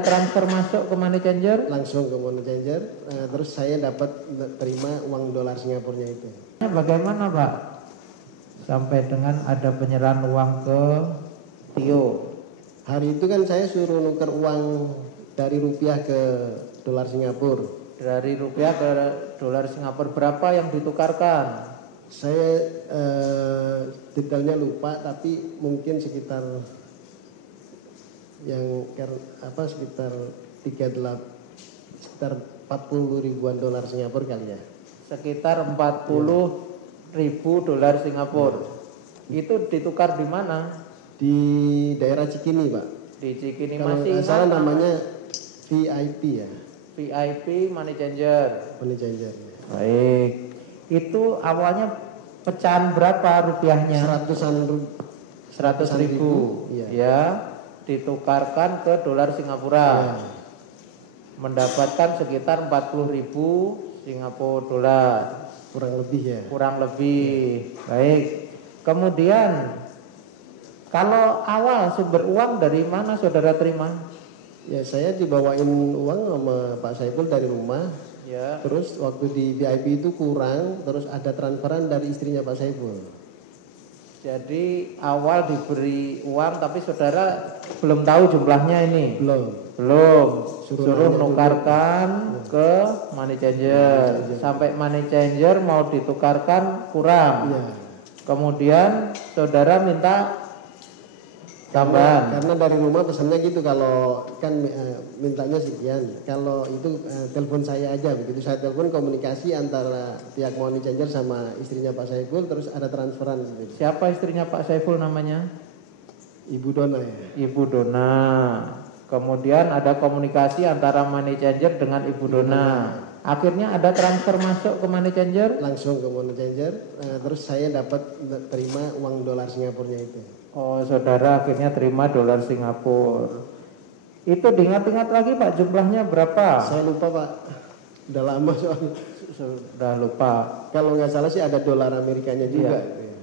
transfer masuk ke money changer? Langsung ke money changer, terus saya dapat terima uang dolar Singapurnya itu. Bagaimana Pak? Sampai dengan ada penyerahan uang ke Tio. Hari itu kan saya suruh nuker uang dari rupiah ke dolar Singapura. Dari rupiah ke dolar Singapura berapa yang ditukarkan? Saya detailnya lupa, tapi mungkin sekitar sekitar 40 ribuan dolar Singapura kali ya. Sekitar 40 ribu dolar Singapura. Itu ditukar di mana? Di daerah Cikini, Pak. Di Cikini. Kalau masih nggak salah namanya VIP ya. VIP money changer. Money changer. Baik. Itu awalnya pecahan berapa rupiahnya? 100 ribu. Iya. Ya, ditukarkan ke dolar Singapura. Ya. Mendapatkan sekitar 40 ribu Singapura dolar. Kurang lebih ya. Kurang lebih. Baik. Kemudian kalau awal sumber uang dari mana saudara terima? Ya, saya dibawain uang sama Pak Saiful dari rumah. Ya. Terus waktu di VIP itu kurang, terus ada transferan dari istrinya Pak Saiful. Jadi awal diberi uang tapi saudara belum tahu jumlahnya ini. Belum. Suruh nukarkan ke money changer. Sampai money changer mau ditukarkan kurang. Iya. Kemudian saudara minta tambahan. Karena dari rumah pesannya gitu, kalau kan mintanya sekian. Kalau itu telepon saya aja, begitu saya telepon komunikasi antara pihak money changer sama istrinya Pak Saiful, terus ada transferan gitu. Siapa istrinya Pak Saiful namanya? Ibu Dona ya. Ibu Dona. Kemudian ada komunikasi antara money changer dengan Ibu Dona. Akhirnya ada transfer masuk ke money changer? Langsung ke money changer, terus saya dapat terima uang dolar Singapurnya itu. Oh, saudara akhirnya terima dolar Singapura. Itu diingat-ingat lagi Pak, jumlahnya berapa? Saya lupa Pak, udah lama soalnya. Sudah lupa. Kalau nggak salah sih ada dolar Amerikanya juga. Iya.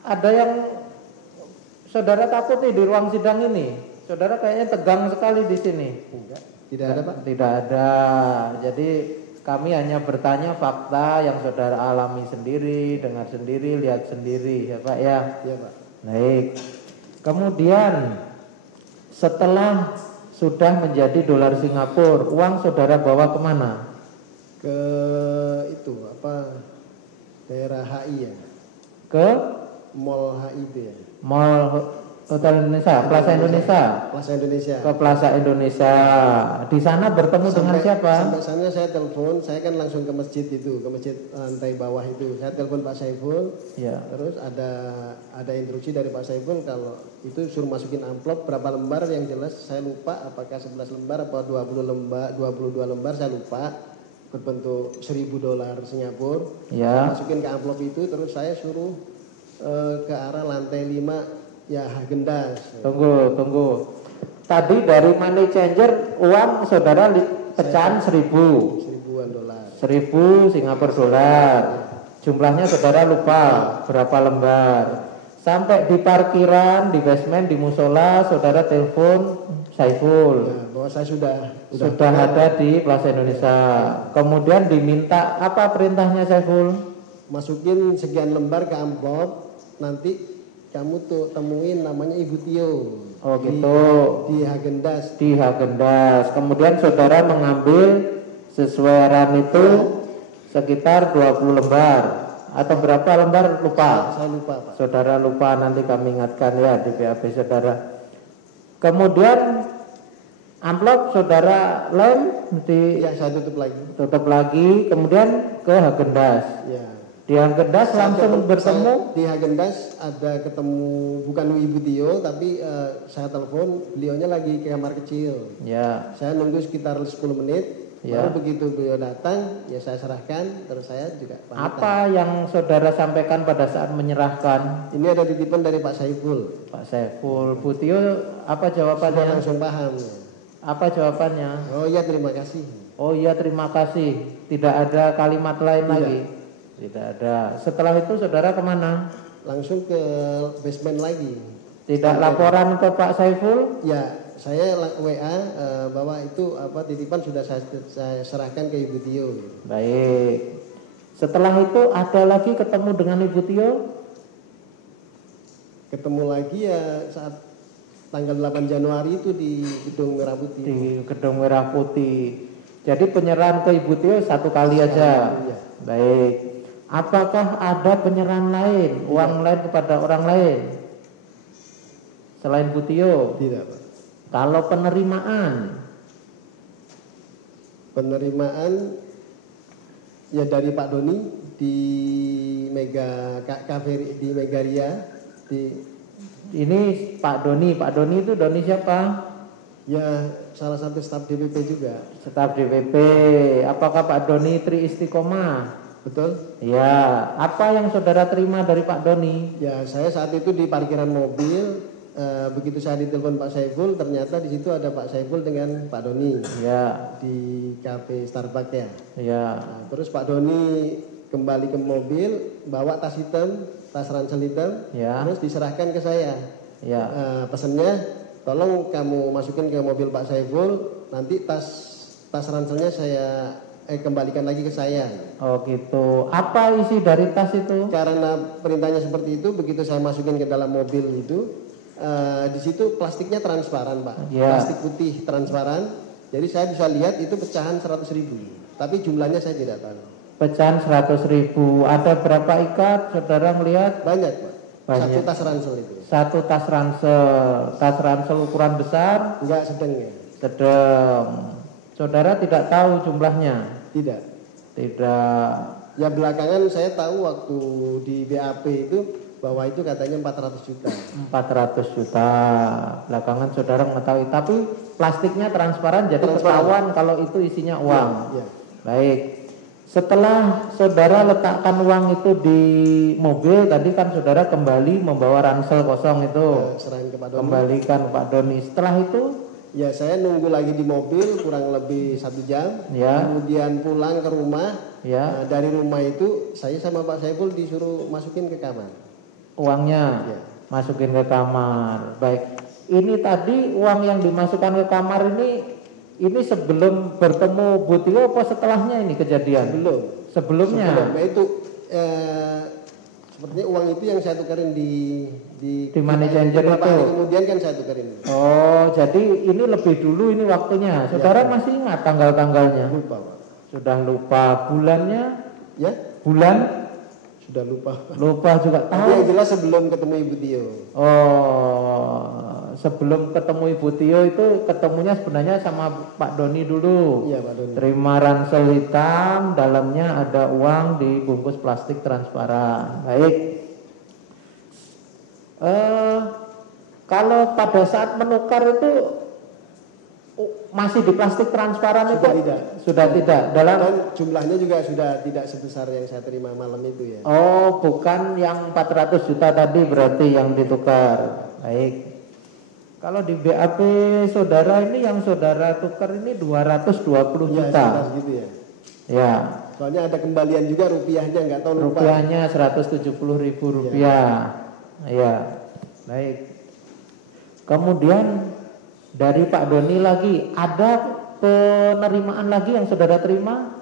Ada yang saudara takuti di ruang sidang ini? Saudara kayaknya tegang sekali di sini. Enggak, tidak ada Pak. Tidak ada. Jadi kami hanya bertanya fakta yang saudara alami sendiri, dengar sendiri, lihat sendiri, ya Pak ya. Iya Pak. Baik. Kemudian setelah sudah menjadi dolar Singapura, uang saudara bawa kemana? Ke itu daerah HI ya. Ke Mall HI itu ya. Mall Hotel Indonesia, Plaza Indonesia. Plaza Indonesia. Ke Plaza Indonesia. Di sana bertemu dengan siapa? Sampai sana saya telepon, saya kan langsung ke masjid itu, ke masjid lantai bawah itu. Saya telepon Pak Saiful. Ya. Terus ada instruksi dari Pak Saiful kalau itu suruh masukin amplop berapa lembar, yang jelas saya lupa apakah 11 lembar atau 20 lembar, 22 lembar saya lupa, berbentuk 1.000 dolar Singapura. Ya. Masukin ke amplop itu, terus saya suruh ke arah lantai 5 ya, Hagendas. Tunggu. Tadi dari money changer uang saudara pecahan 1.000 dolar. 1.000 Singapura dolar. Jumlahnya saudara lupa berapa lembar. Sampai di parkiran, di basement, di musola, saudara telepon Saiful. Ya, bahwa saya sudah ada di Plaza Indonesia. Kemudian diminta apa perintahnya Saiful? Masukin sekian lembar ke amplop, nanti kamu tuh temuin namanya Ibu Tio. Oh gitu. Di Hagendas. Di Hagendas. Kemudian saudara mengambil sesuai itu sekitar 20 lembar atau berapa lembar lupa? Saya lupa Pak. Saudara lupa, nanti kami ingatkan ya di BAP saudara. Kemudian amplop saudara lem ya, saya tutup lagi. Kemudian ke Hagendas. Ya. Di Hagendas langsung bertemu. Di Hagendas ada ketemu bukan Ibu Tio, tapi saya telepon, beliaunya lagi ke kamar kecil. Ya. Saya nunggu sekitar 10 menit. Ya. Baru begitu beliau datang, ya saya serahkan, terus saya juga pamitan. Apa yang saudara sampaikan pada saat menyerahkan? Ini ada titipan dari Pak Saiful. Pak Saiful. Bu Tio apa jawabannya? Sudah langsung paham. Apa jawabannya? Oh iya, terima kasih. Oh iya, terima kasih. Tidak ada kalimat lain lagi? Tidak ada. Setelah itu saudara kemana? Langsung ke basement lagi. Tidak laporan ke Pak Saiful? Ya, saya WA bahwa itu titipan sudah saya serahkan ke Ibu Tio. Baik. Setelah itu ada lagi ketemu dengan Ibu Tio? Ketemu lagi ya saat tanggal 8 Januari itu di Gedung Merah Putih. Di Gedung Merah Putih. Jadi penyerahan ke Ibu Tio satu kali aja. Ya. Baik. Apakah ada penyerahan lain, uang lain kepada orang lain selain Bu Tio? Tidak, Pak. Kalau penerimaan ya dari Pak Doni di Cafe di Megaria ini Pak Doni itu Doni siapa? Ya salah satu staf DPP juga. Staf DPP. Apakah Pak Doni Tri Istiqomah? Betul? Ya, apa yang saudara terima dari Pak Doni? Ya, saya saat itu di parkiran mobil, begitu saya ditelepon Pak Saiful, ternyata di situ ada Pak Saiful dengan Pak Doni. Ya. Di kafe Starbucks ya. Ya. Nah, terus Pak Doni kembali ke mobil, bawa tas hitam, tas ransel hitam, ya. Terus diserahkan ke saya. Ya. Pesannya, tolong kamu masukin ke mobil Pak Saiful, nanti tas ranselnya saya kembalikan lagi ke saya. Oh gitu. Apa isi dari tas itu? Karena perintahnya seperti itu, begitu saya masukin ke dalam mobil itu, di situ plastiknya transparan, Pak. Ya. Plastik putih transparan. Jadi saya bisa lihat itu pecahan 100.000. Tapi jumlahnya saya tidak tahu. Pecahan 100.000. Ada berapa ikat? Saudara melihat? Banyak, Pak. Banyak. Satu tas ransel itu. Satu tas ransel. Tas ransel ukuran besar? Enggak, sedang ya. Sedang. Saudara tidak tahu jumlahnya? Tidak. Tidak. Ya belakangan saya tahu waktu di BAP itu bahwa itu katanya 400 juta. 400 juta. Belakangan saudara mengetahui, tapi plastiknya transparan jadi Transparan. ketahuan kalau itu isinya uang. Ya. Baik. Setelah saudara letakkan uang itu di mobil, tadi kan saudara kembali membawa ransel kosong itu. Serahin ke Pak Doni. Kembalikan ke Pak Doni. Setelah itu? Ya saya nunggu lagi di mobil kurang lebih 1 jam. Ya. Kemudian pulang ke rumah. Ya. Dari rumah itu saya sama Pak Saiful disuruh masukin ke kamar. Uangnya Ya. masukin ke kamar. Baik. Ini tadi uang yang dimasukkan ke kamar ini sebelum bertemu Bu Tio apa setelahnya ini kejadian? Belum. Sebelumnya. Sebelum itu sepertinya uang itu yang saya tukarin di money changer beberapa itu. hari kemudian kan saya tukarin. Oh, jadi ini lebih dulu ini waktunya. Saudara masih ingat tanggal-tanggalnya? Lupa, Pak. Sudah lupa bulannya? Ya? Bulan? Sudah lupa. Lupa juga. Tapi yang jelas sebelum ketemu Ibu Tio. Oh, sebelum ketemu Ibu Tio itu ketemunya sebenarnya sama Pak Doni dulu. Iya, Pak Doni. Terima ransel hitam, dalamnya ada uang dibungkus plastik transparan. Baik. Kalau pada saat menukar itu masih di plastik transparan Sudah itu? tidak. Sudah tidak. Dalam Dan jumlahnya juga sudah tidak sebesar yang saya terima malam itu ya. Oh, bukan yang 400 juta tadi berarti yang ditukar. Baik. Kalau di BAP saudara ini yang saudara tukar ini 220 Ya, juta. sekitar gitu ya. Ya. Soalnya ada kembalian juga rupiahnya nggak tahu lupa. Rupiahnya 170.000 rupiah. Ya. Baik. Kemudian dari Pak Doni lagi ada penerimaan lagi yang saudara terima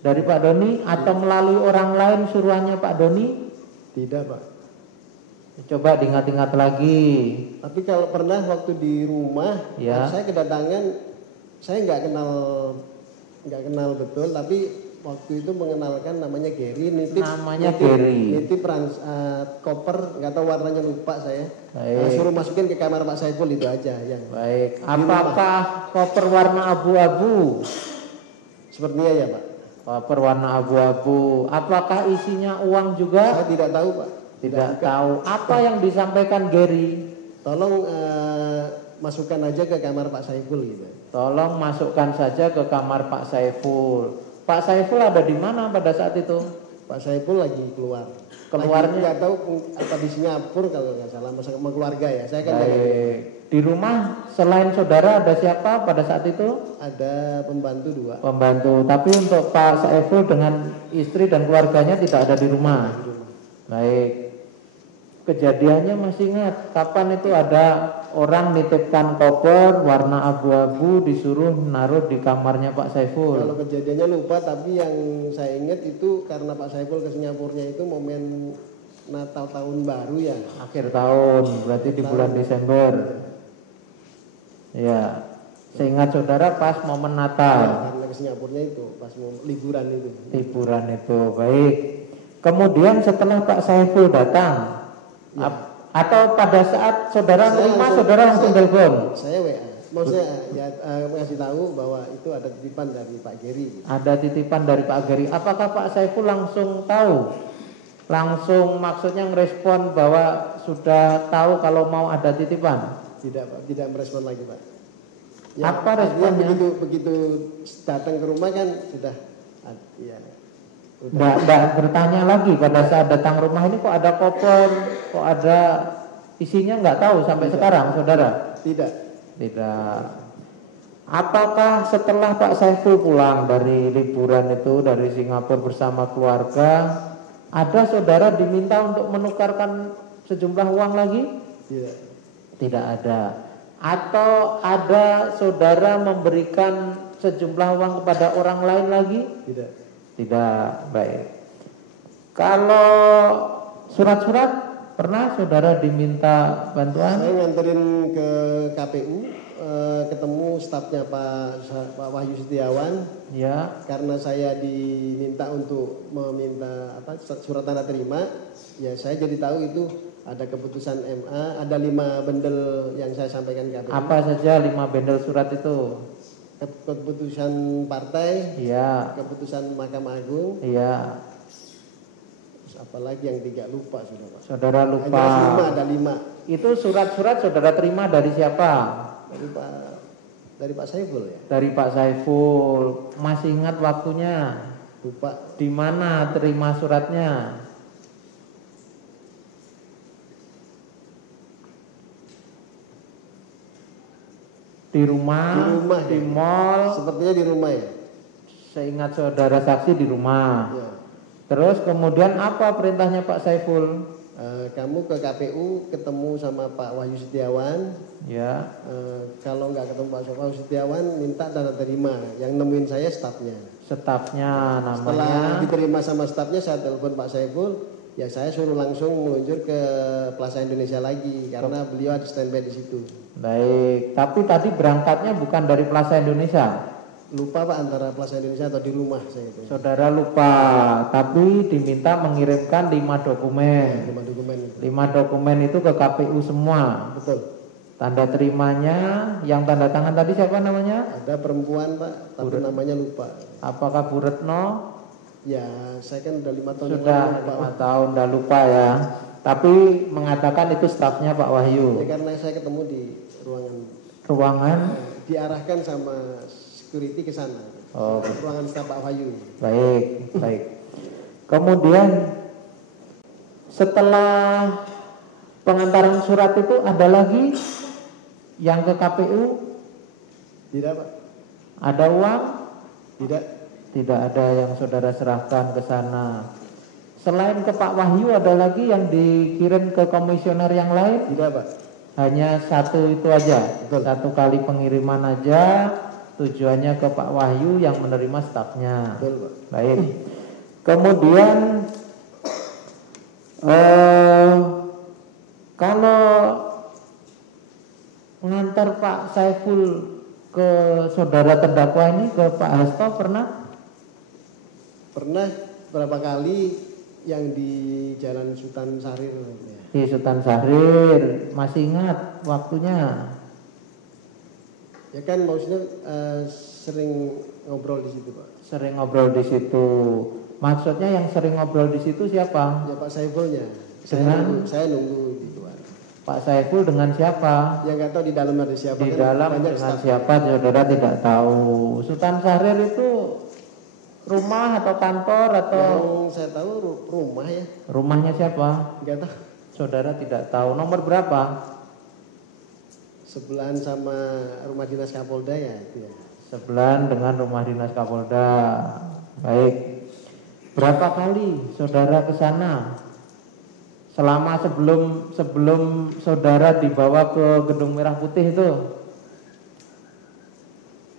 dari Pak Doni atau melalui orang lain suruhannya Pak Doni? Tidak, Pak. Coba diingat-ingat lagi. Tapi kalau pernah waktu di rumah, Ya. saya kedatangan, saya nggak kenal betul, tapi waktu itu mengenalkan namanya Gary, nitip koper, nggak tahu warnanya lupa saya. Suruh masukin ke kamar Pak Saiful itu aja yang. Baik. Apakah koper warna abu-abu? Sepertinya ya, Pak. Koper warna abu-abu. Apakah isinya uang juga? Saya tidak tahu, Pak. Tidak tahu. Apa yang disampaikan Gary? Tolong masukkan aja ke kamar Pak Saiful gitu. Tolong masukkan saja ke kamar Pak Saiful. Pak Saiful ada di mana pada saat itu? Pak Saiful lagi keluar. Keluarnya? Nggak tahu apa di Singapura kalau nggak salah, sama keluarga ya. Saya kan Baik. Di rumah selain saudara ada siapa pada saat itu? ada pembantu 2. Pembantu. Tapi untuk Pak Saiful dengan istri dan keluarganya tidak ada di rumah. Baik. kejadiannya masih ingat kapan itu ada orang nitipkan koper warna abu-abu disuruh naruh di kamarnya Pak Saiful. Kalau kejadiannya lupa, tapi yang saya ingat itu karena Pak Saiful ke Singapurnya itu momen Natal tahun baru ya. Akhir tahun, berarti di bulan Desember. Ya, seingat saudara pas momen Natal. Ya, karena ke Singapurnya itu pas liburan itu. Liburan itu, baik. Kemudian setelah Pak Saiful datang, ya. Atau pada saat saudara rumah saudara langsung telepon? Saya WA. Maksudnya ya ngasih tahu bahwa itu ada titipan dari Pak Geri. Ada titipan dari Pak Geri. Apakah Pak Saiful langsung tahu? Langsung maksudnya merespon bahwa sudah tahu kalau mau ada titipan? Tidak Pak, tidak merespon lagi Pak. Ya, apa responnya? Begitu datang ke rumah kan sudah ya. Tidak bertanya lagi pada saat datang rumah ini kok ada koper, kok ada isinya, nggak tahu sampai sekarang saudara? Tidak. Apakah setelah Pak Saiful pulang dari liburan itu dari Singapura bersama keluarga, ada saudara diminta untuk menukarkan sejumlah uang lagi? Tidak ada. Atau ada saudara memberikan sejumlah uang kepada orang lain lagi? Tidak. Baik. Kalau surat-surat pernah saudara diminta bantuan? Saya nganterin ke KPU, ketemu stafnya Pak Wahyu Setiawan. Ya. Karena saya diminta untuk meminta surat tanda terima, ya saya jadi tahu itu ada keputusan MA, ada 5 bendel yang saya sampaikan ke KPU. Apa saja 5 bendel surat itu? Keputusan partai, iya. Keputusan Mahkamah Agung, iya. Terus apalagi yang 3 lupa sudah Pak. Saudara lupa. Ada 5. Itu surat-surat saudara terima dari siapa? Dari Pak Saiful ya. Dari Pak Saiful. Masih ingat waktunya? Lupa. Di mana terima suratnya? Di rumah, di ya. mall. Sepertinya di rumah ya. Seingat saudara saksi di rumah. Ya. Terus kemudian apa perintahnya Pak Saiful? Kamu ke KPU ketemu sama Pak Wahyu Setiawan. Ya. Kalau nggak ketemu Pak Wahyu Setiawan, minta tanda terima. Yang nemuin saya stafnya. Stafnya namanya. Setelah diterima sama stafnya, saya telepon Pak Saiful. Ya saya suruh langsung meluncur ke Plaza Indonesia lagi karena beliau ada standby di situ. Baik, tapi tadi berangkatnya bukan dari Plaza Indonesia. Lupa Pak antara Plaza Indonesia atau di rumah saya itu. Saudara lupa, tapi diminta mengirimkan 5 dokumen. 5 dokumen itu. 5 dokumen itu ke KPU semua. Betul. Tanda terimanya, yang tanda tangan tadi siapa namanya? Ada perempuan Pak, tapi namanya lupa. Apakah Bu Retno? Ya, saya kan udah 5 tahun. Sudah 5 tahun, udah lupa ya. Tapi mengatakan itu stafnya Pak Wahyu. Ya karena saya ketemu di ruangan. Diarahkan sama security ke sana. Oh, ruangan staf Pak Wahyu. Baik, baik. Kemudian setelah pengantaran surat itu ada lagi yang ke KPU? Tidak Pak. Ada uang? Tidak. Tidak ada yang saudara serahkan ke sana. Selain ke Pak Wahyu ada lagi yang dikirim ke komisioner yang lain? Tidak Pak. Hanya satu itu aja. Betul. 1 kali pengiriman aja, tujuannya ke Pak Wahyu yang menerima stafnya. Betul Pak. Baik. Kemudian kalau mengantar Pak Saiful ke saudara terdakwa ini, ke Pak Hasto pernah? Pernah berapa kali yang di Jalan Sultan Syahrir. Di Sultan Syahrir, masih ingat waktunya? Ya kan maksudnya sering ngobrol di situ Pak. Sering ngobrol di situ. Maksudnya yang sering ngobrol di situ siapa? Ya Pak Saifulnya. Saya nunggu di luar. Pak Saiful dengan siapa? Ya nggak tahu di dalam ada siapa. Di kan dalam dengan siapa saudara tidak tahu. Sultan Syahrir itu rumah atau kantor atau? Yang saya tahu rumah ya. Rumahnya siapa? Nggak tahu. Saudara tidak tahu. Nomor berapa? Sebelahan sama rumah dinas Kapolda ya itu ya. Sebelahan dengan rumah dinas Kapolda. Baik. Berapa kali saudara ke sana selama sebelum saudara dibawa ke Gedung Merah Putih itu,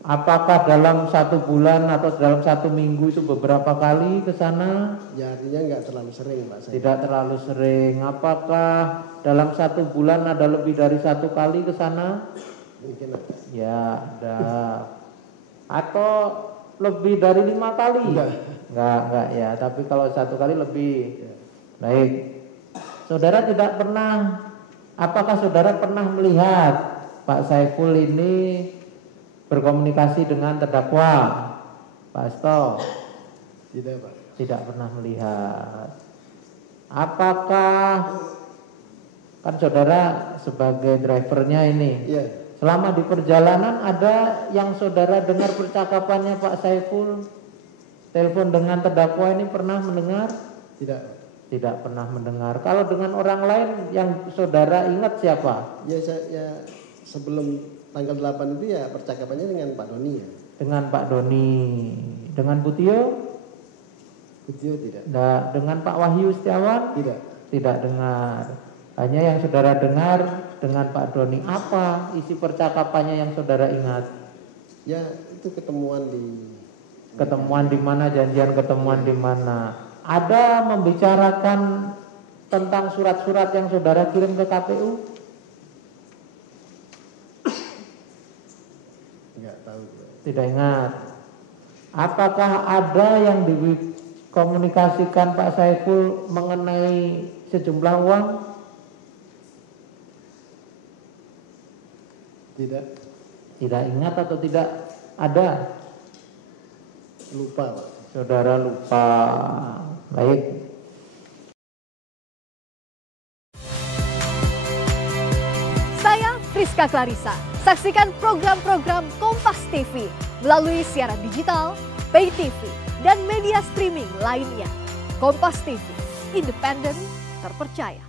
apakah dalam 1 bulan atau dalam 1 minggu itu beberapa kali ke sana? Ya artinya nggak terlalu sering Pak. Tidak terlalu sering. Apakah dalam 1 bulan ada lebih dari 1 kali ke sana? Mungkin ada. Ya ada. Atau lebih dari 5 kali? Enggak ya. Tapi kalau 1 kali lebih. Ya. Baik. Saudara tidak pernah, apakah saudara pernah melihat Pak Saiful ini berkomunikasi dengan terdakwa Pak Asto? Tidak Pak. Tidak pernah melihat. Apakah, kan saudara sebagai drivernya ini, Iya. selama di perjalanan ada yang saudara dengar percakapannya Pak Saiful telepon dengan terdakwa ini, pernah mendengar? Tidak. Tidak pernah mendengar. Kalau dengan orang lain yang saudara ingat siapa? Ya sebelum tanggal 8 itu ya percakapannya dengan Pak Doni ya. Dengan Pak Doni. Dengan Butio? Butio tidak. Dengan Pak Wahyu Setiawan? Tidak. Tidak dengar. Hanya yang saudara dengar dengan Pak Doni. Apa isi percakapannya yang saudara ingat? Ya itu ketemuan di mana, janjian ketemuan di mana? Ada membicarakan tentang surat-surat yang saudara kirim ke KPU? Enggak tahu. Tidak ingat. Apakah ada yang dikomunikasikan Pak Saiful mengenai sejumlah uang? Tidak. Tidak ingat atau tidak ada? Lupa Pak. Saudara lupa. Baik. Saya Friska Clarissa. Saksikan program-program Kompas TV melalui siaran digital, pay TV, dan media streaming lainnya. Kompas TV, independen, terpercaya.